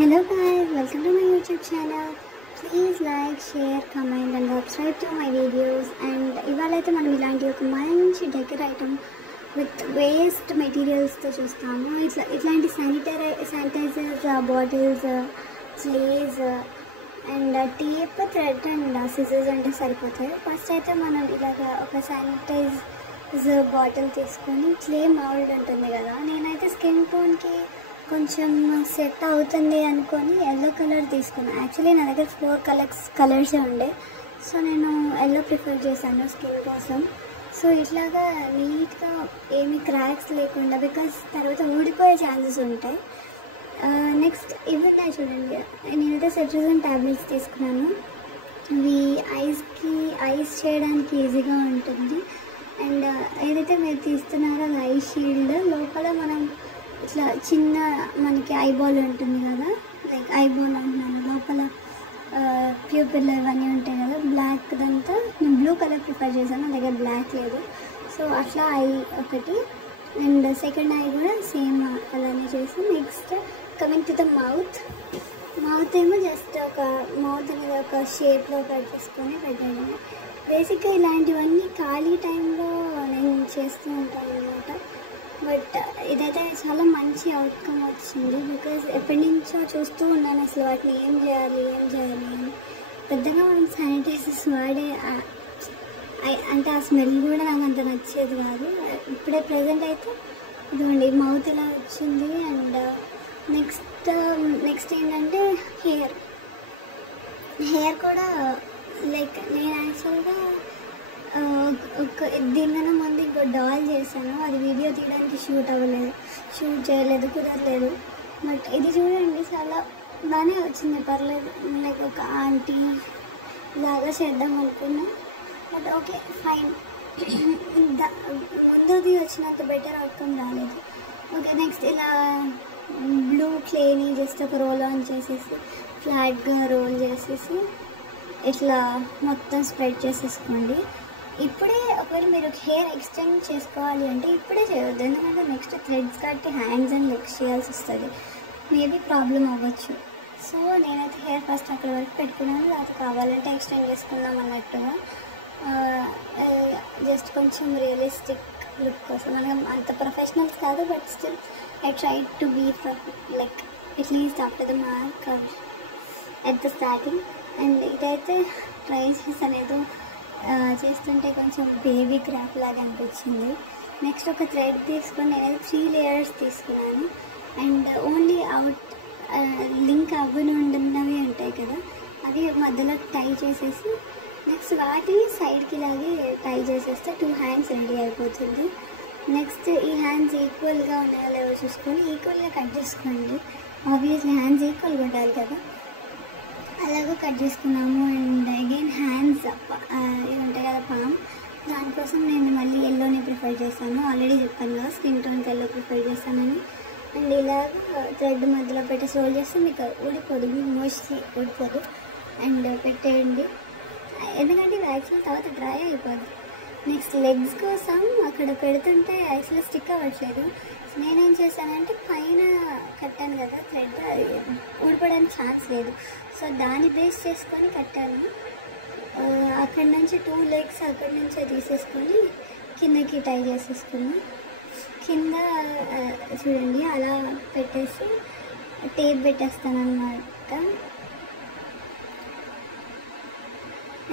Hello guys, welcome to my YouTube channel. Please like, share, comment and subscribe to my videos. And ఇవాళైతే మనం ఇలాంటి ఒక మంచి decor item with waste మెటీరియల్స్తో చూస్తాము. ఇట్లాంటి శానిటైజర్స్ బాటిల్స్, స్లేస్ and tape, thread and scissors అంటే సరిపోతాయి. ఫస్ట్ అయితే మనం ఇలాగ ఒక శానిటైజర్ బాటిల్ తీసుకొని క్లే మౌల్డ్ ఉంటుంది కదా, నేనైతే స్కిన్ టోన్కి కొంచెం సెట్ అవుతుంది అనుకొని ఎల్లో కలర్ తీసుకున్నాను. యాక్చువల్లీ నా దగ్గర 4 కలర్సే ఉండే, సో నేను ఎల్లో ప్రిఫర్ చేశాను స్కిన్ కోసం. సో ఇట్లాగా నీట్గా ఏమి క్రాక్స్ లేకుండా, బికాస్ తర్వాత ఊడిపోయే ఛాన్సెస్ ఉంటాయి. నెక్స్ట్ ఇవి ఉన్నాయి చూడండి, నేనైతే సెట్రిజన్ ట్యాబ్లెట్స్ తీసుకున్నాను. ఇవి ఐస్ చేయడానికి ఈజీగా ఉంటుంది. అండ్ ఏదైతే మీరు తీస్తున్నారో అది ఐ షీల్డ్. లోపల మనం ఇట్లా చిన్న మనకి ఐబాల్ ఉంటుంది కదా, లైక్ ఐబాల్ అంటున్నాను, లోపల ప్యూపిల్ ఇవన్నీ ఉంటాయి కదా, బ్లాక్ దంతా నేను బ్లూ కలర్ ప్రిఫర్ చేశాను, నా దగ్గర బ్లాక్ లేదు. సో అట్లా ఐ ఒకటి, అండ్ సెకండ్ ఐ కూడా సేమ్ అలానే చేసి. Next coming to the mouth ఏమో జస్ట్ ఒక మౌత్ అనేది ఒక షేప్లో కట్ చేసుకొని పెట్టాను. బేసిక్గా ఇలాంటివన్నీ ఖాళీ టైంలో నేను చేస్తూ ఉంటాను అన్నమాట. బట్ ఇదైతే చాలా మంచి అవుట్కమ్ వచ్చింది, బికాజ్ ఎప్పటి నుంచో చూస్తూ ఉన్నాను అసలు వాటిని ఏం చేయాలి అని. పెద్దగా మనం శానిటైజర్స్ వాడే అంటే ఆ స్మెల్ కూడా నాకు అంత నచ్చేది కాదు. ఇప్పుడే ప్రజెంట్ అయితే ఇదిగోండి మౌత్ ఇలా వచ్చింది. అండ్ నెక్స్ట్ ఏంటంటే హెయిర్ కూడా లైక్ నేను యాక్చువల్గా దీనికన్నా ముందు ఇంకో డాల్ చేశాను, అది వీడియో తీయడానికి షూట్ చేయలేదు, కుదరలేదు. బట్ ఇది చూడండి చాలా బాగానే వచ్చింది, పర్లేదు. లైక్ ఒక ఆంటీ లాగా చేద్దాం అనుకున్నా, బట్ ఓకే ఫైన్. ముందుది వచ్చినంత బెటర్ అవుట్కమ్ రాలేదు. ఓకే, నెక్స్ట్ ఇలా బ్లూ క్లేని జస్ట్ ఒక రోల్ ఆన్ చేసేసి ఫ్లాట్గా రోల్ చేసేసి ఇట్లా మొత్తం స్ప్రెడ్ చేసేసుకోండి. ఇప్పుడే ఒకవేళ మీరు హెయిర్ ఎక్స్టెండ్ చేసుకోవాలి అంటే ఇప్పుడే చేయొద్దు, ఎందుకంటే నెక్స్ట్ థ్రెడ్స్ కట్టి హ్యాండ్స్ అండ్ లెగ్స్ చేయాల్సి వస్తుంది, మేబీ ప్రాబ్లం అవ్వచ్చు. సో నేనైతే హెయిర్ ఫస్ట్ అక్కడ వరకు పెట్టుకున్నాను, అది కావాలంటే ఎక్స్టెండ్ చేసుకుందాం అన్నట్టుగా, జస్ట్ కొంచెం రియలిస్టిక్ లుక్ కోసం. మనం అంత ప్రొఫెషనల్స్ కాదు, but still I try to be like at least after the mark at the starting. And ఇదైతే ట్రై చేసాను, చేస్తుంటే కొంచెం బేబీ క్రాఫ్ట్ లాగా అనిపించింది. నెక్స్ట్ ఒక థ్రెడ్ తీసుకొని నేనైతే 3 లేయర్స్ తీసుకున్నాను. అండ్ ఓన్లీ లింక్ అవ్వని ఉన్నవి ఉంటాయి కదా, అది మధ్యలో టై చేసేసి నెక్స్ట్ వాటిని సైడ్కి లాగే టై చేసేస్తే 2 హ్యాండ్స్ రెడీ అయిపోతుంది. నెక్స్ట్ ఈ హ్యాండ్స్ ఈక్వల్గా ఉన్నాయో లేవో చూసుకొని ఈక్వల్గా కట్ చేసుకోండి. ఆబ్వియస్లీ హ్యాండ్స్ ఈక్వల్గా ఉండాలి కదా, అలాగే కట్ చేసుకున్నాము. అండ్ అగైన్ హ్యాండ్స్ ఇవి ఉంటాయి కదా పామ్, దానికోసం నేను మళ్ళీ ఎల్లోని ప్రిఫర్ చేశాను. ఆల్రెడీ చెప్పాను కదా స్కిన్ టోన్కి ఎల్లో ప్రిఫర్ చేస్తానని. అండ్ ఇలాగ థ్రెడ్ మధ్యలో పెట్టేసి రోల్ చేస్తే మీకు ఊడిపోదు, మోస్ట్లీ ఊడిపోదు. అండ్ పెట్టేయండి, ఎందుకంటే ఇది యాక్చువల్ తర్వాత డ్రై అయిపోదు. నెక్స్ట్ లెగ్స్ కోసం అక్కడ పెడుతుంటే యాక్చువల్గా స్టిక్ అవ్వట్లేదు. నేనేం చేశానంటే పైన కట్టాను కదా థ్రెడ్, అది ఊడిపోవడానికి ఛాన్స్ లేదు, సో దాన్ని బేస్ చేసుకొని కట్టాను. అక్కడి నుంచి 2 లెగ్స్ అక్కడి నుంచే తీసేసుకొని కిందకి టై చేసేసుకున్నాను. కింద చూడండి అలా పెట్టేసి టేప్ పెట్టేస్తాను అన్నమాట.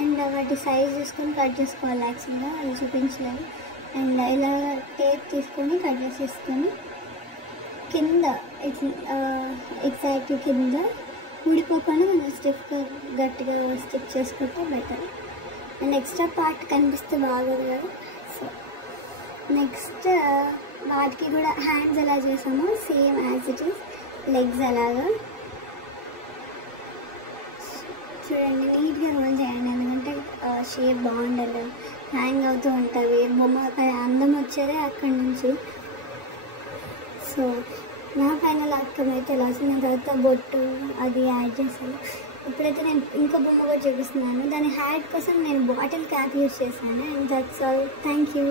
అండ్ వాటి సైజ్ చూసుకొని కట్ చేసుకోవాలి, యాక్చువల్గా అది చూపించలేదు. అండ్ ఇలా టేప్ తీసుకొని కట్ చేసేసుకొని కింద ఎగ్జాక్ట్ కింద ఊడిపోకుండా మనం స్టిఫ్గా గట్టిగా స్టిక్ చేసుకుంటే బెటర్. అండ్ ఎక్స్ట్రా పార్ట్ కనిపిస్తే బాగోదు కదా. సో నెక్స్ట్ వాటికి కూడా హ్యాండ్స్ ఎలా చేసామో same as it is legs అలాగా చూడండి, నీట్గా రోల్ చేయండి, ఎందుకంటే షేప్ బాగుండాలి, హ్యాంగ్ అవుతూ ఉంటుంది. బొమ్మ అందం వచ్చేదే అక్కడి నుంచి. సో నా ఫైనల్ అవుట్కమ్ అయితే ఇలా వచ్చిన తర్వాత బొట్టు అది యాడ్ చేశాను. ఇప్పుడైతే నేను ఇంకో బొమ్మ కూడా చూపిస్తున్నాను, దాని హ్యాడ్ కోసం నేను బాటిల్ క్యాప్ యూజ్ చేశాను. And that's all, thank you.